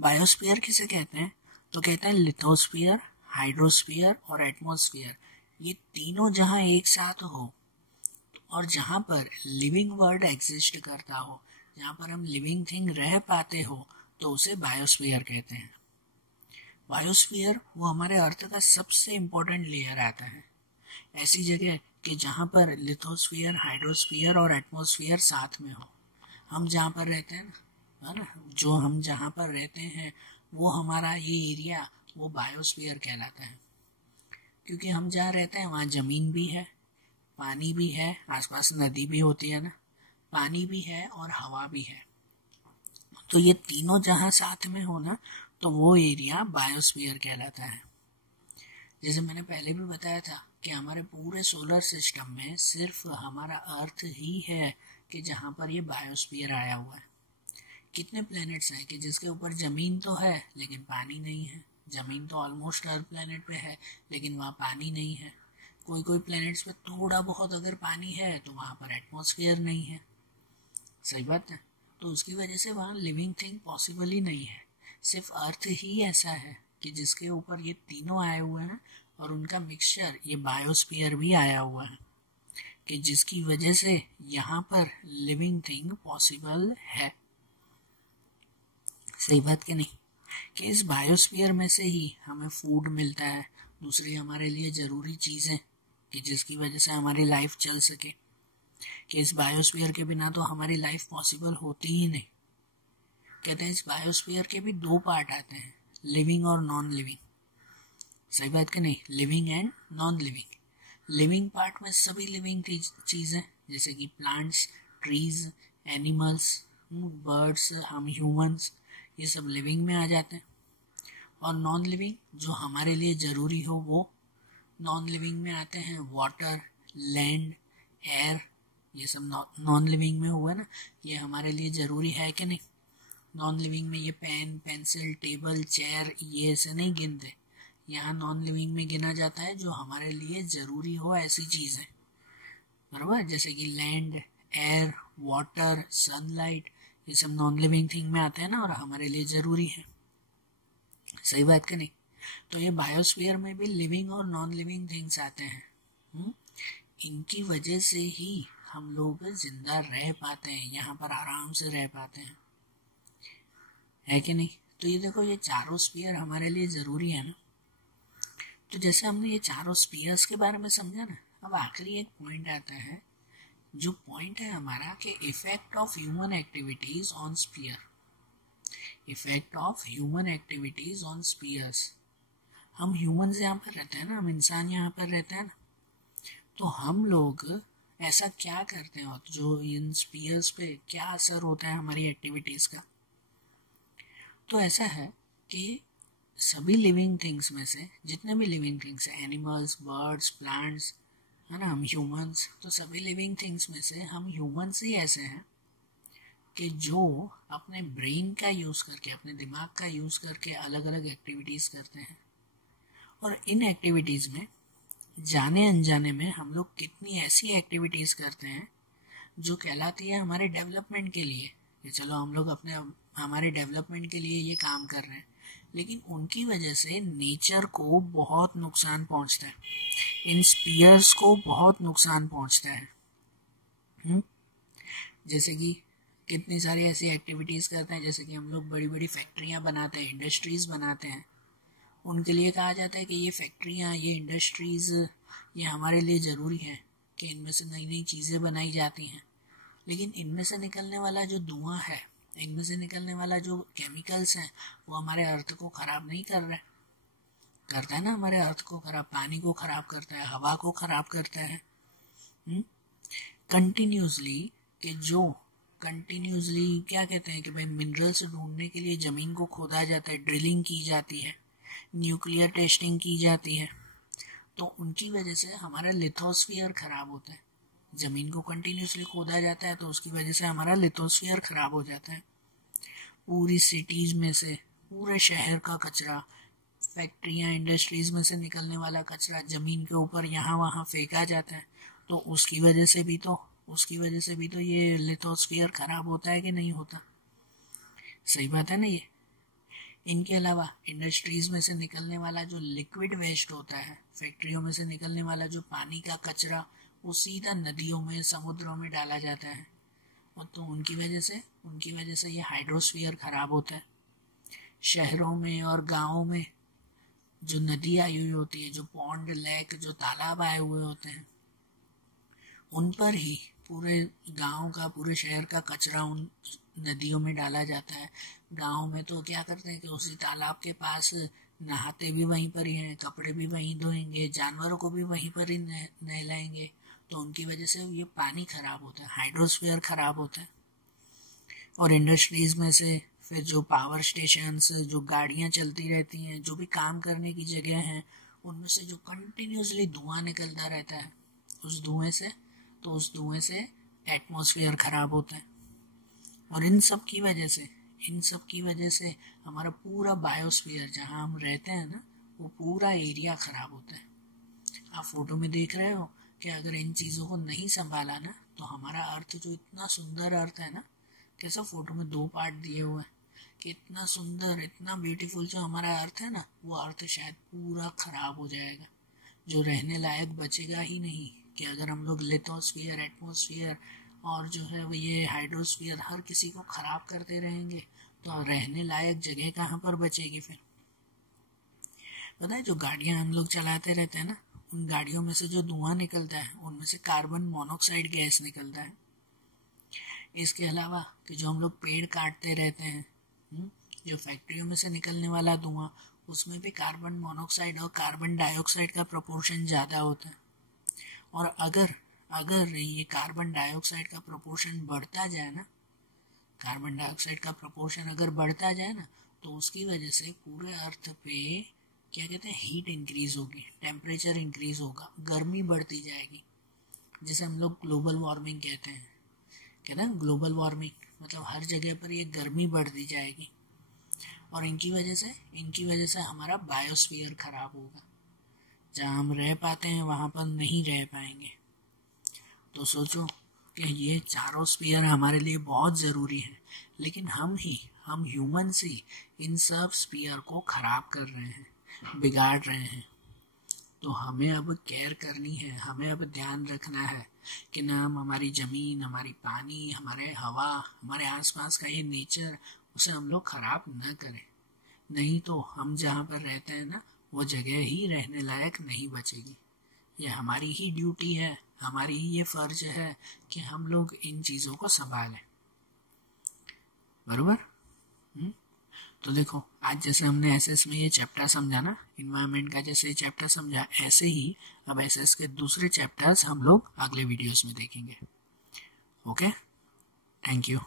बायोस्फीयर किसे कहते हैं? तो कहते हैं लिथोस्फीयर, हाइड्रोस्फीयर और एटमॉस्फेयर। ये तीनों जहाँ एक साथ हो और जहाँ पर लिविंग वर्ल्ड एग्जिस्ट करता हो, जहाँ पर हम लिविंग थिंग रह पाते हो, तो उसे बायोस्फीयर कहते हैं। बायोस्फीयर वो हमारे अर्थ का सबसे इम्पोर्टेंट लेयर आता है। ऐसी जगह कि जहाँ पर लिथोस्फीयर, हाइड्रोस्फीयर और एटमॉस्फेयर साथ में हो। हम जहाँ पर रहते हैं ना, जो हम जहाँ पर रहते हैं, वो हमारा ये एरिया वो बायोस्फीयर कहलाता है। क्योंकि हम जहाँ रहते हैं वहाँ ज़मीन भी है, पानी भी है, आसपास नदी भी होती है ना, पानी भी है और हवा भी है। तो ये तीनों जहाँ साथ में हो ना, तो वो एरिया बायोस्फीयर कहलाता है। जैसे मैंने पहले भी बताया था कि हमारे पूरे सोलर सिस्टम में सिर्फ हमारा अर्थ ही है कि जहाँ पर ये बायोस्फीयर आया हुआ है। कितने प्लैनेट्स हैं कि जिसके ऊपर ज़मीन तो है लेकिन पानी नहीं है। ज़मीन तो ऑलमोस्ट हर प्लैनेट पे है लेकिन वहाँ पानी नहीं है। कोई कोई प्लैनेट्स पे थोड़ा बहुत अगर पानी है तो वहाँ पर एटमॉस्फेयर नहीं है। सही बात है। तो उसकी वजह से वहाँ लिविंग थिंग पॉसिबल ही नहीं है। सिर्फ अर्थ ही ऐसा है कि जिसके ऊपर ये तीनों आए हुए हैं और उनका मिक्सचर, ये बायोस्फीयर भी आया हुआ है, कि जिसकी वजह से यहाँ पर लिविंग थिंग पॉसिबल है। सही बात कि नहीं। कि इस बायोस्फीयर में से ही हमें फूड मिलता है, दूसरी हमारे लिए ज़रूरी चीज़ें कि जिसकी वजह से हमारी लाइफ चल सके। कि इस बायोस्फीयर के बिना तो हमारी लाइफ पॉसिबल होती ही नहीं। कहते हैं इस बायोस्फीयर के भी दो पार्ट आते हैं, लिविंग और नॉन लिविंग। सही बात कि नहीं, living and non living. Living part में सभी लिविंग चीज़ें जैसे कि प्लांट्स, ट्रीज, एनिमल्स, बर्ड्स, हम ह्यूमंस, ये सब लिविंग में आ जाते हैं। और नॉन लिविंग जो हमारे लिए ज़रूरी हो वो नॉन लिविंग में आते हैं। वाटर, लैंड, एयर, ये सब नॉन लिविंग में हुआ ना, ये हमारे लिए ज़रूरी है कि नहीं। नॉन लिविंग में ये पेन, पेंसिल, टेबल, चेयर, ये ऐसे नहीं गिनते। यहाँ नॉन लिविंग में गिना जाता है जो हमारे लिए ज़रूरी हो ऐसी चीज़ें, बराबर। जैसे कि लैंड, एयर, वाटर, सनलाइट, ये सब नॉन लिविंग थिंग में आते हैं ना, और हमारे लिए ज़रूरी है। सही बात कि नहीं। तो ये बायोस्फीयर में भी लिविंग और नॉन लिविंग थिंग्स आते हैं। इनकी वजह से ही हम लोग जिंदा रह पाते हैं, यहाँ पर आराम से रह पाते हैं, है कि नहीं। तो ये देखो, ये चारों स्फीयर हमारे लिए ज़रूरी है ना। तो जैसे हमने ये चारों स्फीयर्स के बारे में समझा ना, अब आखिरी एक पॉइंट आता है, जो पॉइंट है हमारा कि effect of human activities on sphere. Effect of human activities on spheres. हम ह्यूमंस यहाँ पर रहते हैं ना, हम इंसान यहाँ पर रहते हैं ना, तो हम लोग ऐसा क्या करते हैं जो इन स्फीयर्स पे क्या असर होता है हमारी एक्टिविटीज़ का। तो ऐसा है कि सभी लिविंग थिंग्स में से, जितने भी लिविंग थिंग्स हैं, एनिमल्स, बर्ड्स, प्लांट्स, है ना, हम ह्यूमंस, तो सभी लिविंग थिंग्स में से हम ह्यूमंस ही ऐसे हैं कि जो अपने ब्रेन का यूज़ करके, अपने दिमाग का यूज़ करके अलग अलग एक्टिविटीज़ करते हैं। और इन एक्टिविटीज़ में जाने अनजाने में हम लोग कितनी ऐसी एक्टिविटीज़ करते हैं जो कहलाती है हमारे डेवलपमेंट के लिए, कि चलो हम लोग हमारे डेवलपमेंट के लिए ये काम कर रहे हैं, लेकिन उनकी वजह से नेचर को बहुत नुकसान पहुंचता है, इन स्पीयर्स को बहुत नुकसान पहुंचता है। जैसे कि कितनी सारी ऐसी एक्टिविटीज़ करते हैं, जैसे कि हम लोग बड़ी बड़ी फैक्ट्रियाँ बनाते हैं, इंडस्ट्रीज़ बनाते हैं। उनके लिए कहा जाता है कि ये फैक्ट्रियाँ, ये इंडस्ट्रीज़, ये हमारे लिए ज़रूरी है कि इनमें से नई नई चीज़ें बनाई जाती हैं। लेकिन इनमें से निकलने वाला जो धुआं है, इनमें से निकलने वाला जो केमिकल्स हैं, वो हमारे अर्थ को ख़राब नहीं कर रहे। करता है ना, हमारे अर्थ को ख़राब, पानी को ख़राब करता है, हवा को ख़राब करता है कंटिन्यूसली। कि जो कंटिन्यूसली क्या कहते हैं कि भाई मिनरल्स ढूंढने के लिए ज़मीन को खोदा जाता है, ड्रिलिंग की जाती है, न्यूक्लियर टेस्टिंग की जाती है, तो उनकी वजह से हमारा लिथोस्फीयर ख़राब होता है। ज़मीन को कंटिन्यूसली खोदा जाता है तो उसकी वजह से हमारा लिथोस्फीयर ख़राब हो जाता है। पूरी सिटीज़ में से, पूरे शहर का कचरा, फैक्ट्रियाँ, इंडस्ट्रीज़ में से निकलने वाला कचरा ज़मीन के ऊपर यहाँ वहाँ फेंका जाता है, तो उसकी वजह से भी तो ये लिथोस्फीयर ख़राब होता है कि नहीं होता। सही बात है ना ये। इनके अलावा इंडस्ट्रीज़ में से निकलने वाला जो लिक्विड वेस्ट होता है, फैक्ट्रियों में से निकलने वाला जो पानी का कचरा, वो सीधा नदियों में, समुद्रों में डाला जाता है, और तो उनकी वजह से ये हाइड्रोस्फीयर ख़राब होता है। शहरों में और गाँवों में जो नदी आई हुई होती है, जो पॉन्ड, लेक, जो तालाब आए हुए होते हैं, उन पर ही पूरे गांव का, पूरे शहर का कचरा उन नदियों में डाला जाता है। गांव में तो क्या करते हैं कि उसी तालाब के पास नहाते भी वहीं पर ही हैं, कपड़े भी वहीं धोएंगे, जानवरों को भी वहीं पर ही नहलाएंगे, तो उनकी वजह से ये पानी खराब होता है, हाइड्रोस्फीयर खराब होता है। और इंडस्ट्रीज में से फिर जो पावर स्टेशंस, जो गाड़ियाँ चलती रहती हैं, जो भी काम करने की जगह हैं, उनमें से जो कंटिन्यूसली धुआं निकलता रहता है, उस धुएं से एटमॉस्फेयर खराब होता है। और इन सब की वजह से हमारा पूरा बायोस्फीयर, जहाँ हम रहते हैं ना, वो पूरा एरिया खराब होता है। आप फोटो में देख रहे हो कि अगर इन चीज़ों को नहीं संभाला ना, तो हमारा अर्थ, जो इतना सुंदर अर्थ है ना, कैसा फोटो में 2 पार्ट दिए हुए हैं, कि इतना सुंदर, इतना ब्यूटीफुल जो हमारा अर्थ है ना, वो अर्थ शायद पूरा खराब हो जाएगा, जो रहने लायक बचेगा ही नहीं। कि अगर हम लोग लिथोस्फीयर, एटमॉस्फेयर और जो है वो ये हाइड्रोस्फीयर हर किसी को ख़राब करते रहेंगे, तो रहने लायक जगह कहाँ पर बचेगी फिर। पता है, जो गाड़ियाँ हम लोग चलाते रहते हैं ना, उन गाड़ियों में से जो धुआं निकलता है, उनमें से कार्बन मोनोक्साइड गैस निकलता है। इसके अलावा कि जो हम लोग पेड़ काटते रहते हैं, जो फैक्ट्रियों में से निकलने वाला धुआं, उसमें भी कार्बन मोनोक्साइड और कार्बन डाइऑक्साइड का प्रोपोर्शन ज़्यादा होता है। और अगर ये कार्बन डाइऑक्साइड का प्रोपोर्शन बढ़ता जाए ना, कार्बन डाइऑक्साइड का प्रोपोर्शन अगर बढ़ता जाए ना, तो उसकी वजह से पूरे अर्थ पे क्या कहते हैं, हीट इंक्रीज होगी, टेम्परेचर इंक्रीज होगा, गर्मी बढ़ती जाएगी, जिसे हम लोग ग्लोबल वार्मिंग कहते हैं। कहते हैं ग्लोबल वार्मिंग मतलब हर जगह पर ये गर्मी बढ़ती जाएगी, और इनकी वजह से हमारा बायोस्फीयर खराब होगा। जहाँ हम रह पाते हैं वहाँ पर नहीं रह पाएंगे। तो सोचो कि ये चारों स्फीयर हमारे लिए बहुत ज़रूरी है, लेकिन हम ह्यूमन्स ही इन सब स्फीयर को खराब कर रहे हैं, बिगाड़ रहे हैं। तो हमें अब केयर करनी है, हमें अब ध्यान रखना है कि ना हम हमारी ज़मीन, हमारी पानी, हमारे हवा, हमारे आसपास का ये नेचर, उसे हम लोग खराब न करें। नहीं तो हम जहाँ पर रहते हैं ना, वो जगह ही रहने लायक नहीं बचेगी। ये हमारी ही ड्यूटी है, हमारी ही ये फर्ज है कि हम लोग इन चीज़ों को संभालें। बरोबर? तो देखो, आज जैसे हमने एसएस में ये चैप्टर समझा ना, इन्वायरमेंट का जैसे चैप्टर समझा, ऐसे ही अब एसएस के दूसरे चैप्टर्स हम लोग अगले वीडियोस में देखेंगे। Okay, thank you.